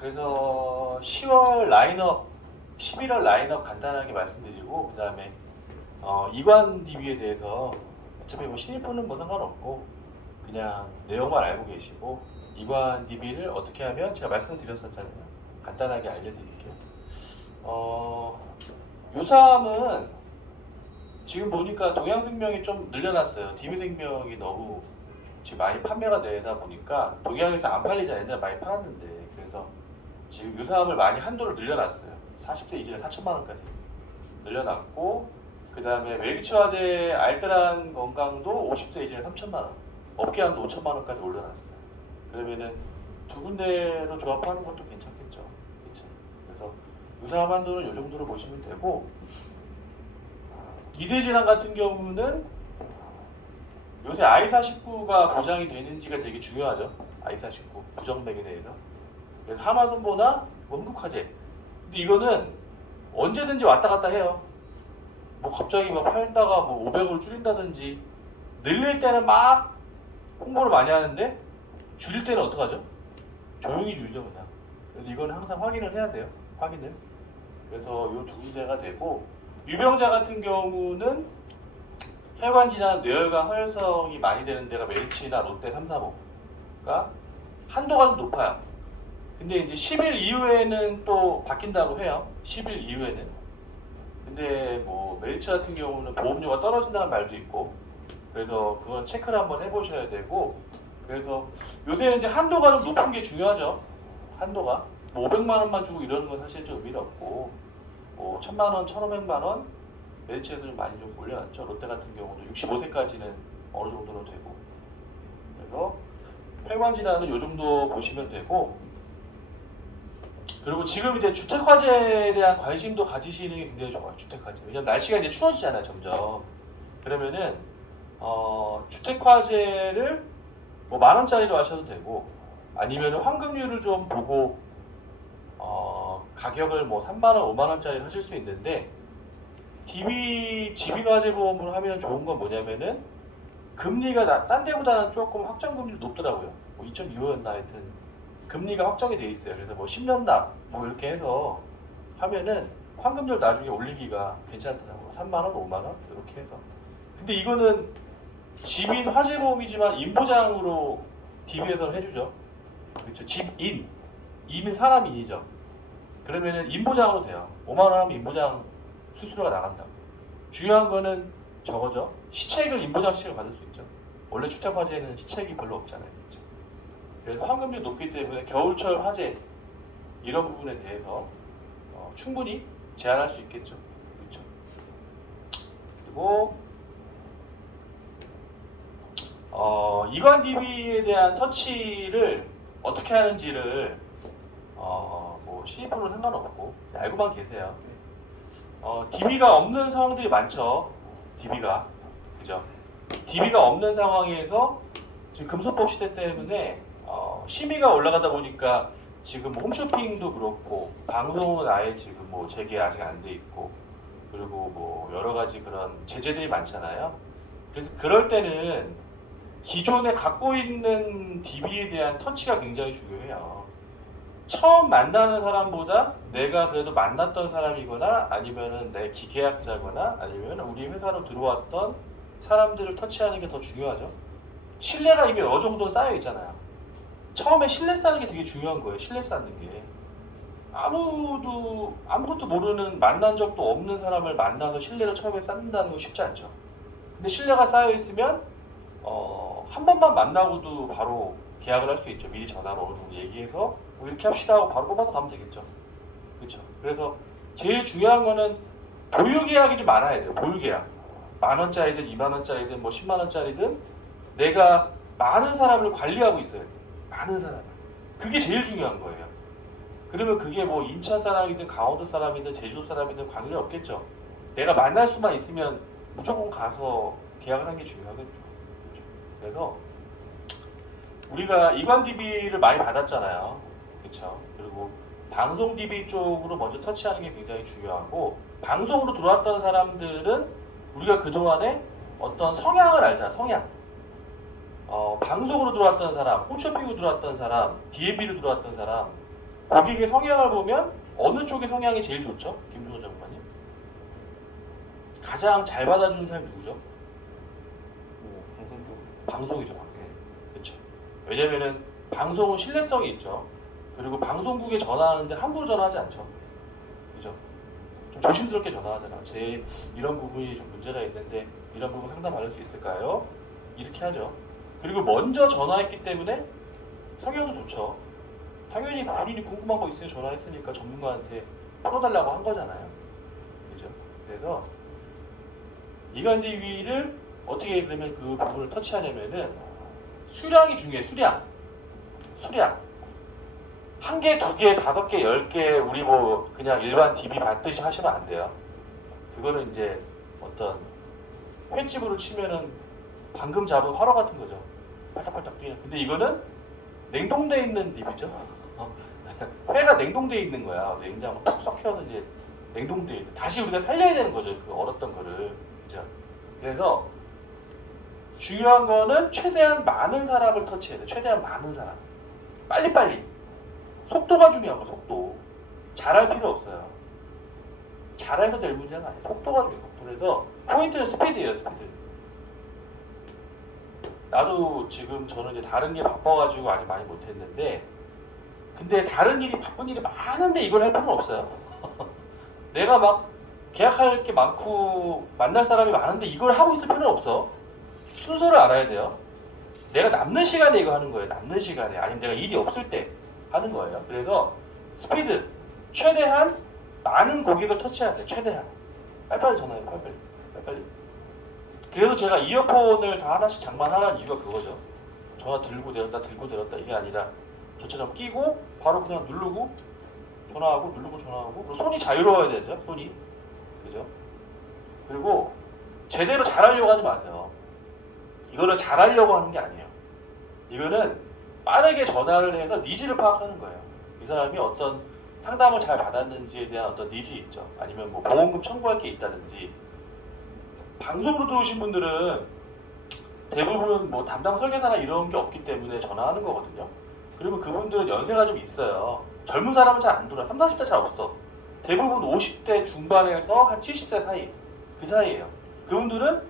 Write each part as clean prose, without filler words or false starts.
그래서 10월 라인업, 11월 라인업 간단하게 말씀드리고, 그 다음에 이관 DB에 대해서 어차피 뭐 신입분은 뭐 상관없고 그냥 내용만 알고 계시고, 이관 DB를 어떻게 하면 제가 말씀드렸었잖아요. 간단하게 알려드릴게요. 요삼은 지금 보니까 동양생명이 좀 늘려놨어요. DB생명이 너무 지금 많이 판매가 되다 보니까 동양에서 안 팔리잖아요. 옛날에 많이 팔았는데. 그래서 지금 요사함을 많이 한도를 늘려놨어요. 40세 이전에 4천만 원까지 늘려놨고, 그 다음에 웰리치화재 알뜰한 건강도 50세 이전에 3천만 원, 업계 한도 5천만 원까지 올려놨어요. 그러면은 두 군데로 조합하는 것도 괜찮겠죠. 그쵸? 그래서 요사함 한도는 이 정도로 보시면 되고, 기대질환 같은 경우는 요새 I49가 보장이 되는지가 되게 중요하죠. I49 부정맥에 대해서. 그래서 하마선보나 원국화재. 근데 이거는 언제든지 왔다 갔다 해요. 뭐 갑자기 막 팔다가 뭐 500을 줄인다든지, 늘릴 때는 막 홍보를 많이 하는데 줄일 때는 어떡하죠? 조용히 줄이죠 그냥. 그래서 이거는 항상 확인을 해야 돼요. 확인을. 그래서 이 두 군데가 되고, 유병자 같은 경우는 혈관 질환, 뇌혈관 허혈성이 많이 되는 데가 웰치나 롯데 335가 한도가 좀 높아요. 근데 이제 10일 이후에는 또 바뀐다고 해요. 10일 이후에는. 근데 뭐 웰치 같은 경우는 보험료가 떨어진다는 말도 있고, 그래서 그건 체크를 한번 해보셔야 되고, 그래서 요새는 이제 한도가 좀 높은 게 중요하죠. 한도가 뭐 500만 원만 주고 이러는 건 사실 좀 의미가 없고, 뭐 1000만 원, 1500만 원 웰치에서 좀 많이 좀 올려놨죠. 롯데 같은 경우도 65세까지는 어느 정도는 되고, 그래서 혈관 질환은 이 정도 보시면 되고, 그리고 지금 이제 주택화재에 대한 관심도 가지시는 게 굉장히 좋아요. 주택화재. 왜냐면 날씨가 이제 추워지잖아요, 점점. 그러면은 주택화재를 뭐 10,000원짜리로 하셔도 되고, 아니면 환급률을 좀 보고 가격을 뭐 3만 원, 5만 원짜리 하실 수 있는데, 집위과세보험으로 하면 좋은 건 뭐냐면은 금리가 딴 데보다는 조금 확정금리가 높더라고요. 뭐 2.25였나 하여튼 금리가 확정이 돼 있어요. 그래서 뭐 10년 납뭐 이렇게 해서 하면은 환급률 나중에 올리기가 괜찮더라고요. 3만 원, 5만 원 이렇게 해서. 근데 이거는 집인 화재보험이지만 임보장으로 DB에서는 해주죠. 그렇죠. 집인, 인은 사람인이죠. 그러면은 임보장으로 돼요. 5만 원 하면 임보장 수수료가 나간다고. 중요한 거는 저거죠. 시책을 임보장시책을 받을 수 있죠. 원래 주택화재는 시책이 별로 없잖아요. 그렇죠? 그래서 환급률이 높기 때문에 겨울철 화재 이런 부분에 대해서 충분히 제한할 수 있겠죠. 그렇죠? 그리고 이관 DB에 대한 터치를 어떻게 하는지를 뭐 신입으로는 상관없고 알고만 계세요. DB가 없는 상황들이 많죠. DB가 그죠? DB가 없는 상황에서 지금 금소법 시대 때문에 심의가 올라가다 보니까 지금 뭐 홈쇼핑도 그렇고 방송은 아예 지금 뭐 재개 아직 안 돼 있고, 그리고 뭐 여러 가지 그런 제재들이 많잖아요. 그래서 그럴 때는 기존에 갖고 있는 DB에 대한 터치가 굉장히 중요해요. 처음 만나는 사람보다 내가 그래도 만났던 사람이거나 아니면은 내 기계학자거나 아니면 우리 회사로 들어왔던 사람들을 터치하는 게 더 중요하죠. 신뢰가 이미 어느 정도 쌓여 있잖아요. 처음에 신뢰 쌓는 게 되게 중요한 거예요. 신뢰 쌓는 게. 아무것도 모르는, 만난 적도 없는 사람을 만나서 신뢰를 처음에 쌓는다는 거 쉽지 않죠. 근데 신뢰가 쌓여 있으면 한 번만 만나고도 바로 계약을 할 수 있죠. 미리 전화로 어느 정도 얘기해서 뭐 이렇게 합시다 하고 바로 뽑아서 가면 되겠죠. 그렇죠. 그래서 제일 중요한 거는 보유 계약이 좀 많아야 돼요. 보유 계약. 10,000원짜리든 20,000원짜리든 뭐 10만 원짜리든 내가 많은 사람을 관리하고 있어야 돼요. 많은 사람을. 그게 제일 중요한 거예요. 그러면 그게 뭐 인천 사람이든 강원도 사람이든 제주도 사람이든 관계 없겠죠. 내가 만날 수만 있으면 무조건 가서 계약을 하는 게 중요하겠죠. 그렇죠? 그래서 우리가 이관 DB를 많이 받았잖아요. 그렇죠? 그리고 방송 DB 쪽으로 먼저 터치하는 게 굉장히 중요하고, 방송으로 들어왔던 사람들은 우리가 그동안에 어떤 성향을 알잖아. 성향. 방송으로 들어왔던 사람, 홈쇼핑으로 들어왔던 사람, DAB로 들어왔던 사람, 고객의 성향을 보면 어느 쪽의 성향이 제일 좋죠? 김준호 장관님. 가장 잘 받아주는 사람이 누구죠? 방송 쪽. 방송이죠. 그렇죠. 왜냐면은 방송은 신뢰성이 있죠. 그리고 방송국에 전화하는데 함부로 전화하지 않죠. 그죠? 좀 조심스럽게 전화하잖아. 제 이런 부분이 좀 문제가 있는데 이런 부분 상담 받을 수 있을까요? 이렇게 하죠. 그리고 먼저 전화했기 때문에 성향도 좋죠. 당연히 본인이 궁금한 거 있으니 전화했으니까 전문가한테 풀어달라고 한 거잖아요. 그죠? 그래서 이간질위를 어떻게 그러면 그 부분을 터치하냐면은 수량이 중요해. 수량. 한 개, 두 개, 다섯 개, 10개 우리 뭐 그냥 일반 DB 받듯이 하시면 안 돼요. 그거는 이제 어떤 횟집으로 치면은 방금 잡은 화로 같은 거죠. 팔딱팔딱 뛰는. 근데 이거는 냉동돼 있는 DB죠. 회가 냉동돼 있는 거야. 냉장고 툭 썩혀서 이제 냉동돼 있는. 다시 우리가 살려야 되는 거죠. 그 얼었던 거를. 그죠? 그래서 중요한 거는 최대한 많은 사람을 터치해야 돼. 최대한 많은 사람. 빨리빨리. 속도가 중요한 거, 속도. 잘할 필요 없어요. 잘해서 될 문제는 아니에요. 속도가 중요해요. 속도. 그래서 포인트는 스피드예요, 스피드. 나도 지금 저는 이제 다른 게 바빠가지고 아직 많이 못했는데, 근데 다른 일이 바쁜 일이 많은데 이걸 할 필요는 없어요. 내가 막 계약할 게 많고 만날 사람이 많은데 이걸 하고 있을 필요는 없어. 순서를 알아야 돼요. 내가 남는 시간에 이거 하는 거예요. 남는 시간에. 아니면 내가 일이 없을 때 하는 거예요. 그래서 스피드. 최대한 많은 고객을 터치해야 돼. 최대한. 빨리빨리 전화해요. 빨리빨리. 그래서 제가 이어폰을 다 하나씩 장만하라는 이유가 그거죠. 전화 들고 내렸다 이게 아니라 저처럼 끼고 바로 그냥 누르고 전화하고 누르고 전화하고 그리고 손이 자유로워야 되죠. 손이. 그죠? 그리고 제대로 잘하려고 하지 마세요. 이거는 잘하려고 하는 게 아니에요. 이거는 빠르게 전화를 해서 니즈를 파악하는 거예요. 이 사람이 어떤 상담을 잘 받았는지에 대한 어떤 니즈 있죠. 아니면 뭐 보험금 청구할 게 있다든지. 방송으로 들어오신 분들은 대부분 뭐 담당 설계사나 이런 게 없기 때문에 전화하는 거거든요. 그러면 그분들은 연세가 좀 있어요. 젊은 사람은 잘 안 들어와. 30, 40대 잘 없어. 대부분 50대 중반에서 한 70대 사이. 그 사이예요. 그분들은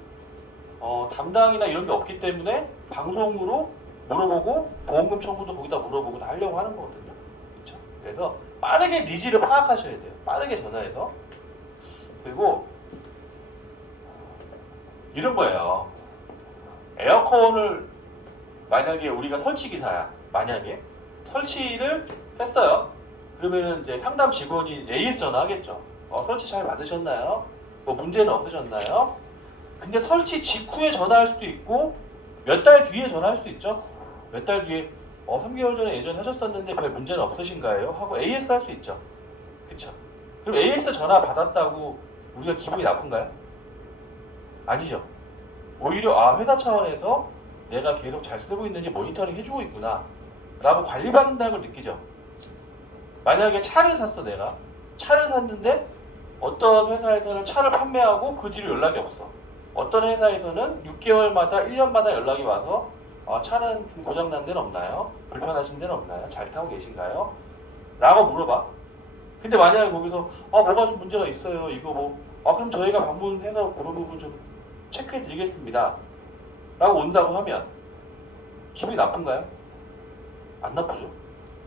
담당이나 이런 게 없기 때문에 방송으로 물어보고 보험금 청구도 거기다 물어보고 다 하려고 하는 거거든요. 그렇죠? 그래서 빠르게 니즈를 파악하셔야 돼요. 빠르게 전화해서. 그리고 이런 거예요. 에어컨을 만약에 우리가 설치 기사야. 만약에 설치를 했어요. 그러면은 이제 상담 직원이 AS 전화하겠죠. 설치 잘 받으셨나요? 뭐 문제는 없으셨나요? 근데 설치 직후에 전화할 수도 있고 몇 달 뒤에 전화할 수도 있죠. 몇 달 뒤에 3개월 전에 예전에 하셨었는데 별 문제는 없으신가요? 하고 AS 할 수 있죠. 그쵸? 그럼 AS 전화 받았다고 우리가 기분이 나쁜가요? 아니죠. 오히려 회사 차원에서 내가 계속 잘 쓰고 있는지 모니터링 해주고 있구나 라고 관리받는다는 걸 느끼죠. 만약에 차를 샀어. 내가 차를 샀는데 어떤 회사에서는 차를 판매하고 그 뒤로 연락이 없어. 어떤 회사에서는 6개월마다 1년마다 연락이 와서 차는 좀 고장난 데는 없나요? 불편하신 데는 없나요? 잘 타고 계신가요? 라고 물어봐. 근데 만약에 거기서 뭐가 좀 문제가 있어요. 이거 뭐 그럼 저희가 방문해서 그런 부분 좀 체크해 드리겠습니다 라고 온다고 하면 기분이 나쁜가요? 안 나쁘죠?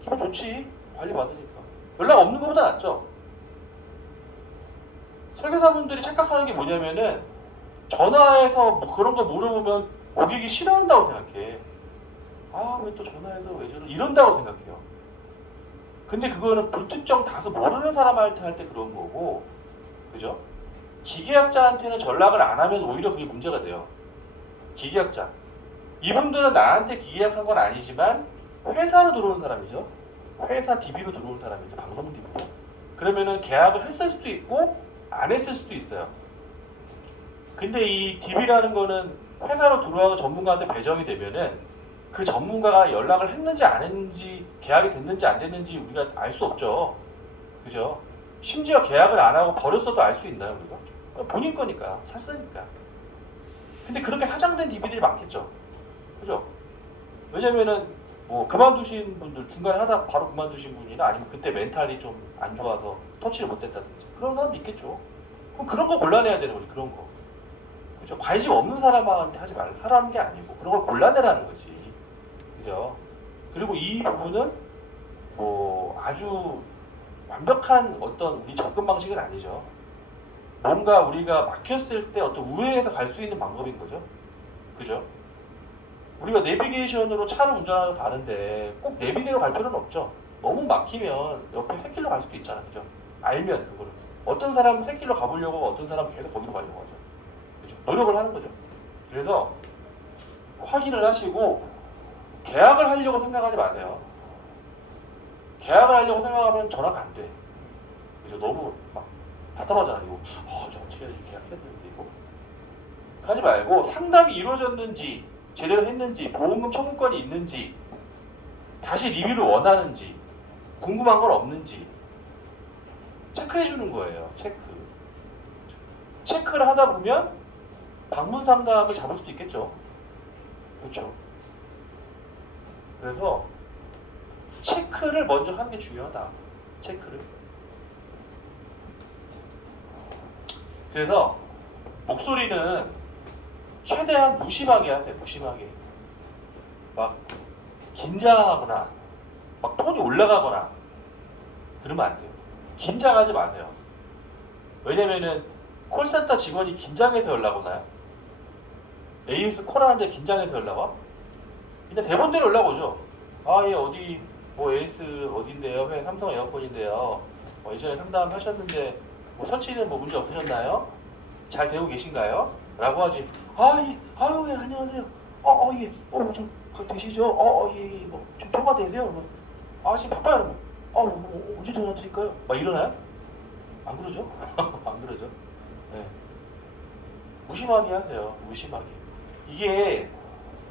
기분 좋지. 관리 받으니까. 연락 없는 것보다 낫죠. 설계사분들이 착각하는 게 뭐냐면은 전화해서 뭐 그런 거 물어보면 고객이 싫어한다고 생각해. 왜 또 전화해서 왜 저러 이런다고 생각해요. 근데 그거는 불특정 다수 모르는 사람한테 할 때 그런 거고, 그죠? 기계학자한테는 전락을 안 하면 오히려 그게 문제가 돼요. 기계학자. 이분들은 나한테 기계학한 건 아니지만 회사로 들어온 사람이죠. 회사 DB로 들어온 사람이죠. 방송 DB로. 그러면은 계약을 했을 수도 있고 안 했을 수도 있어요. 근데 이 DB라는 거는 회사로 들어와서 전문가한테 배정이 되면은 그 전문가가 연락을 했는지 안 했는지 계약이 됐는지 안 됐는지 우리가 알 수 없죠. 그죠? 심지어 계약을 안 하고 버렸어도 알 수 있나요, 우리가? 본인 거니까, 샀으니까. 근데 그렇게 사장된 DB들이 많겠죠. 그죠? 왜냐면은 뭐 그만두신 분들 중간에 하다 바로 그만두신 분이나 아니면 그때 멘탈이 좀 안 좋아서 터치를 못했다든지 그런 사람도 있겠죠. 그럼 그런 거 골라내야 되는 거지. 그런 거. 그죠? 관심 없는 사람한테 하지 하라는 게 아니고 그런 걸 골라내라는 거지. 그죠? 그리고 이 부분은 뭐 아주 완벽한 어떤 우리 접근 방식은 아니죠. 뭔가 우리가 막혔을 때 어떤 우회해서 갈 수 있는 방법인 거죠. 그죠? 우리가 내비게이션으로 차를 운전하러 가는데 꼭 내비게이로 갈 필요는 없죠. 너무 막히면 옆에 샛길로 갈 수도 있잖아. 그죠? 알면 그거를. 어떤 사람은 샛길로 가보려고 하고 어떤 사람은 계속 거기로 가려고 하죠. 그죠? 노력을 하는 거죠. 그래서 확인을 하시고 계약을 하려고 생각하지 마세요. 계약을 하려고 생각하면 전화가 안 돼. 그죠? 너무 막 답답하잖아. 이거 저 어떻게 해야 계약해야 되는데 이거 하지 말고 상담이 이루어졌는지 제대로 했는지 보험금 청구권이 있는지 다시 리뷰를 원하는지 궁금한 건 없는지 체크해 주는 거예요. 체크를 하다 보면 방문 상담을 잡을 수도 있겠죠. 그렇죠. 그래서 체크를 먼저 하는 게 중요하다. 체크를. 그래서 목소리는 최대한 무심하게 하세요. 무심하게. 막 긴장하거나 막 톤이 올라가거나 그러면 안 돼요. 긴장하지 마세요. 왜냐면은 콜센터 직원이 긴장해서 연락 오나요? AS 콜하는데 긴장해서 연락 와? 그냥 대본대로 연락 오죠. 예 어디 뭐 AS 어딘데요? 회 삼성 에어컨인데요. 예전에 상담하셨는데 뭐 설치는 뭐 문제 없으셨나요? 잘 되고 계신가요? 라고 하지. 예, 아유, 예, 안녕하세요. 예, 좀 되시죠? 예, 뭐, 좀 통화 되세요? 지금 바빠요. 언제 전화 드릴까요? 막 이러나요? 안 그러죠? 안 그러죠? 네. 무심하게 하세요. 무심하게. 이게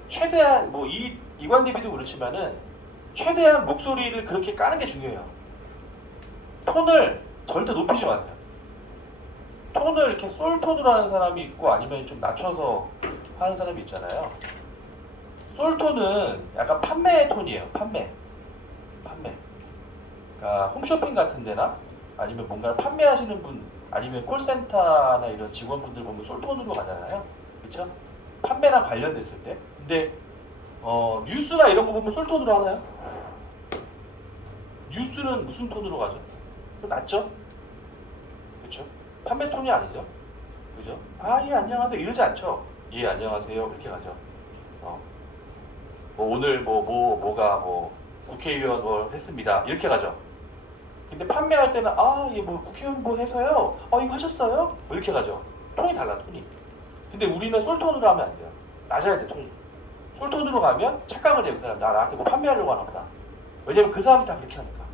최대한, 뭐, 이관 DB도 그렇지만은, 최대한 목소리를 그렇게 까는 게 중요해요. 톤을 절대 높이지 마세요. 톤을 이렇게 솔톤으로 하는 사람이 있고 아니면 좀 낮춰서 하는 사람이 있잖아요. 솔톤은 약간 판매 톤이에요. 판매. 그러니까 홈쇼핑 같은 데나 아니면 뭔가를 판매하시는 분 아니면 콜센터나 이런 직원분들 보면 솔톤으로 가잖아요. 그렇죠? 판매랑 관련됐을 때. 근데 뉴스나 이런 거 보면 솔톤으로 하나요? 뉴스는 무슨 톤으로 가죠? 낮죠? 그렇죠? 판매 톤이 아니죠. 그죠? 예, 안녕하세요. 이러지 않죠. 예, 안녕하세요. 그렇게 가죠. 뭐 오늘 뭐가 국회의원 했습니다. 이렇게 가죠. 근데 판매할 때는 예, 뭐 국회의원 뭐 해서요. 이거 하셨어요? 뭐 이렇게 가죠. 톤이 달라, 톤이. 근데 우리는 솔톤으로 하면 안 돼요. 낮아야 돼, 톤이. 솔톤으로 가면 착각을 해요. 그 사람. 나한테 뭐 판매하려고 하나 보다. 왜냐면 그 사람이 다 그렇게 하니까.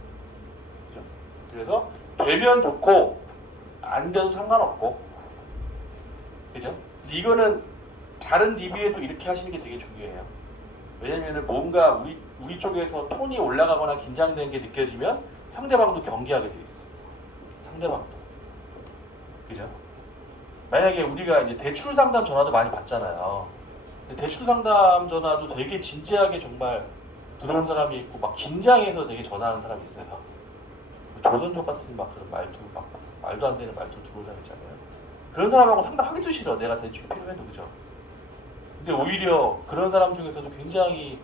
그죠? 그래서 되면 좋고 안 돼도 상관없고, 그죠? 근데 이거는 다른 DB에도 이렇게 하시는 게 되게 중요해요. 왜냐면은 뭔가 우리 쪽에서 톤이 올라가거나 긴장되는 게 느껴지면 상대방도 경계하게 돼 있어. 상대방도. 그죠? 만약에 우리가 이제 대출 상담 전화도 많이 받잖아요. 근데 대출 상담 전화도 되게 진지하게 정말 들어온 사람이 있고 막 긴장해서 되게 전화하는 사람이 있어요. 조선족 같은 막 그런 말도 안 되는 말투 들어온 사람 있잖아요. 그런 사람하고 상담하기도 싫어. 내가 대출 필요해도. 그죠? 근데 오히려 그런 사람 중에서도 굉장히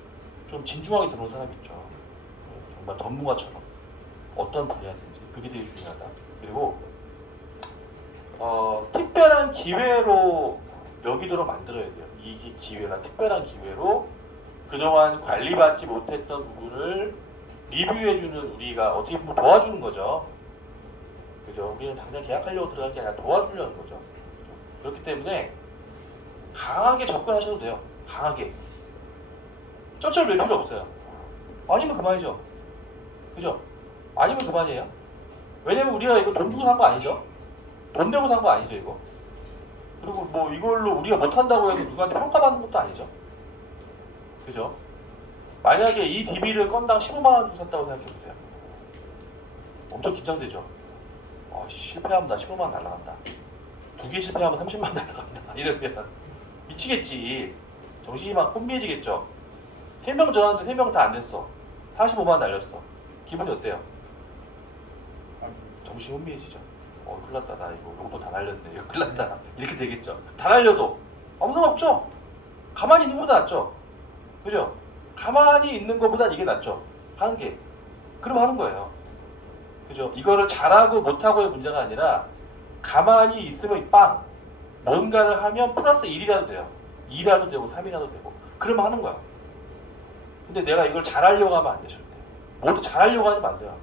좀 진중하게 들어온 사람이 있죠. 정말 전문가처럼 어떤 분야든지 그게 되게 중요하다. 그리고 특별한 기회로 여기도록 만들어야 돼요. 이게 기회나 특별한 기회로 그동안 관리받지 못했던 부분을 리뷰해주는 우리가 어떻게 보면 도와주는 거죠. 그죠? 우리는 당장 계약하려고 들어간 게 아니라 도와주려는 거죠. 그렇기 때문에 강하게 접근하셔도 돼요. 강하게. 쩔쩔 맬 필요 없어요. 아니면 그만이죠. 그죠? 아니면 그만이에요. 왜냐면 우리가 이거 돈 주고 산 거 아니죠? 돈 내고 산 거 아니죠, 이거? 그리고 뭐 이걸로 우리가 못한다고 해서 누구한테 평가받는 것도 아니죠. 그죠? 만약에 이 DB를 건당 15만 원 주고 샀다고 생각해보세요. 엄청 긴장되죠? 실패하면 나 15만 원 날라간다. 2개 실패하면 30만 원 날라간다. 이러면 미치겠지. 정신이 막 혼미해지겠죠. 3명 전화했는데 3명 다 안 됐어. 45만 날렸어. 기분이 어때요? 정신 혼미해지죠. 큰일 났다. 나 이거 용돈 다 날렸네. 이거 큰일 났다. 이렇게 되겠죠. 다 날려도 아무 상관없죠. 가만히 있는 것보다 낫죠. 그죠? 가만히 있는 것보다 이게 낫죠. 하는 게. 그럼 하는 거예요. 그죠? 이거를 잘하고 못하고의 문제가 아니라 가만히 있으면 빵! 뭔가를 하면 플러스 1이라도 돼요. 2라도 되고 3이라도 되고. 그러면 하는 거야. 근데 내가 이걸 잘하려고 하면 안 돼, 절대. 모두 잘하려고 하지 마세요.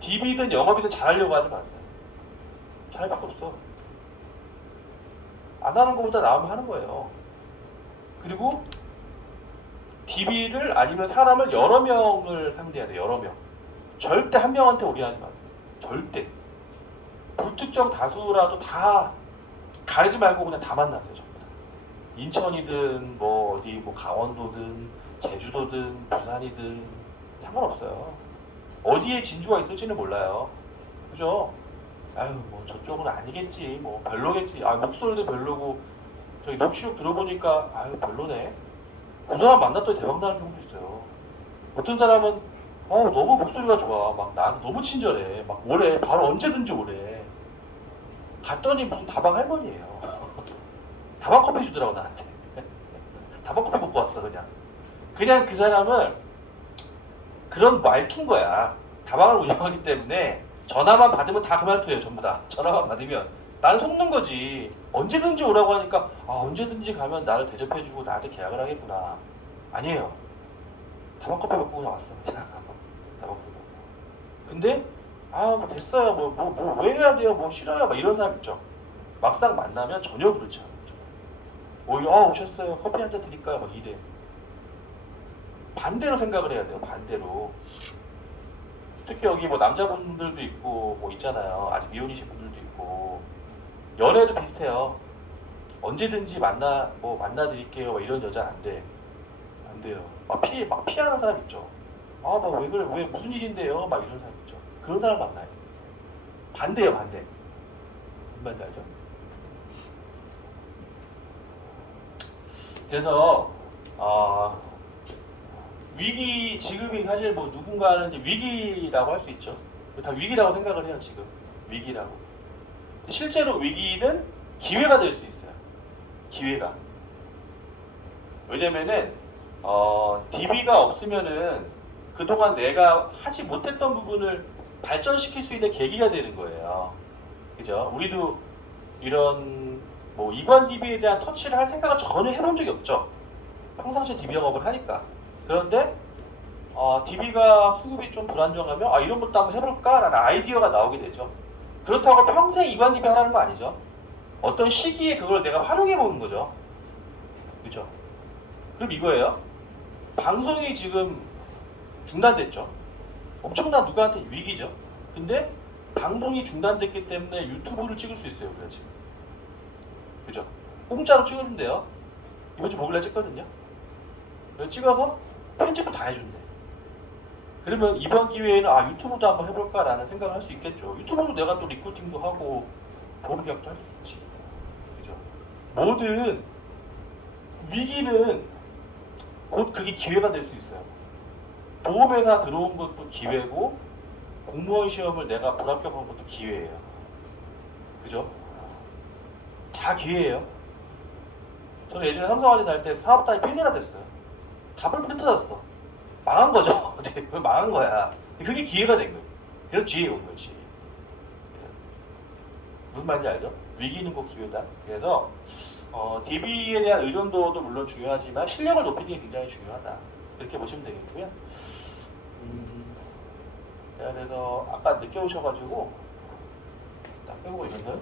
DB든 영업이든 잘하려고 하지 마세요. 잘할 밖에 없어. 안 하는 것보다 나으면 하는 거예요. 그리고 DB를 아니면 사람을 여러 명을 상대해야 돼, 여러 명. 절대 한 명한테 올인하지 마세요. 절대. 불특정 다수라도 다 가리지 말고 그냥 다 만나세요, 전부 다. 인천이든 뭐 어디 뭐 강원도든 제주도든 부산이든 상관없어요. 어디에 진주가 있을지는 몰라요. 그죠? 아유 뭐 저쪽은 아니겠지, 뭐 별로겠지. 아 목소리도 별로고 저기 녹취록 들어보니까 아유 별로네. 그 사람 만났더니 대박나는 경우도 있어요. 어떤 사람은 너무 목소리가 좋아, 막 나한테 너무 친절해, 막 오래, 바로 언제든지 오래. 갔더니 무슨 다방 할머니예요. 다방 커피 주더라고 나한테. 다방 커피 먹고 왔어. 그냥 그 사람은 그런 말투인 거야. 다방을 운영하기 때문에 전화만 받으면 다 그만둬요. 전부 다 전화만 받으면 나는 속는 거지. 언제든지 오라고 하니까 언제든지 가면 나를 대접해주고 나한테 계약을 하겠구나. 아니에요. 다방 커피 먹고 그냥 왔어. 다방 커피 먹고. 근데 뭐 됐어요. 뭐 왜 해야 돼요? 뭐 싫어요. 막 이런 사람 있죠. 막상 만나면 전혀 그렇지 않아요. 오히려 오셨어요. 커피 한 잔 드릴까요? 막 이래. 반대로 생각을 해야 돼요. 반대로. 특히 여기 뭐 남자분들도 있고 뭐 있잖아요. 아직 미혼이신 분들도 있고. 연애도 비슷해요. 언제든지 만나드릴게요. 막 이런 여자 안 돼. 안 돼요. 막 피하는 사람 있죠. 막 왜 그래? 왜 무슨 일인데요? 막 이런 사람 있죠. 그런 사람 만나요. 반대요, 반대. 무슨 말인지 알죠? 그래서 위기, 지금이 사실 뭐 누군가는 이제 위기라고 할 수 있죠. 다 위기라고 생각을 해요, 지금. 위기라고. 실제로 위기는 기회가 될 수 있어요. 기회가. 왜냐면은 DB가 없으면은 그동안 내가 하지 못했던 부분을 발전시킬 수 있는 계기가 되는 거예요. 그죠? 우리도 이런 뭐 이관 DB에 대한 터치를 할 생각을 전혀 해본 적이 없죠. 평상시에 DB 영업을 하니까. 그런데 DB가 수급이 좀 불안정하면 이런 것도 한번 해볼까라는 아이디어가 나오게 되죠. 그렇다고 평생 이관 DB 하라는 거 아니죠. 어떤 시기에 그걸 내가 활용해 보는 거죠. 그죠? 그럼 이거예요. 방송이 지금 중단됐죠. 엄청난 누구한테 위기죠. 근데 방송이 중단됐기 때문에 유튜브를 찍을 수 있어요. 우리가 지금. 그죠? 공짜로 찍어준대요. 이번 주 목요일에 찍거든요. 찍어서 편집도 다 해준대. 그러면 이번 기회에는 유튜브도 한번 해볼까라는 생각을 할 수 있겠죠. 유튜브도 내가 또 리크루팅도 하고 보험 계약도 할 수 있지. 그죠? 모든 위기는 곧 그게 기회가 될 수 있어요. 보험회사 들어온 것도 기회고 공무원 시험을 내가 불합격한 것도 기회예요. 그죠? 다 기회예요. 저는 예전에 삼성화재 다닐 때 사업단이 폐쇄가 됐어요. 다 뿔뿔이 터졌어. 망한 거죠. 망한 거야. 그게 기회가 된 거예요. 그래서 기회가 온 거지. 무슨 말인지 알죠? 위기는 꼭 기회다. 그래서 DB에 대한 의존도도 물론 중요하지만 실력을 높이는 게 굉장히 중요하다. 이렇게 보시면 되겠고요. 그래서 아까 늦게 오셔가지고 딱 빼고 이거는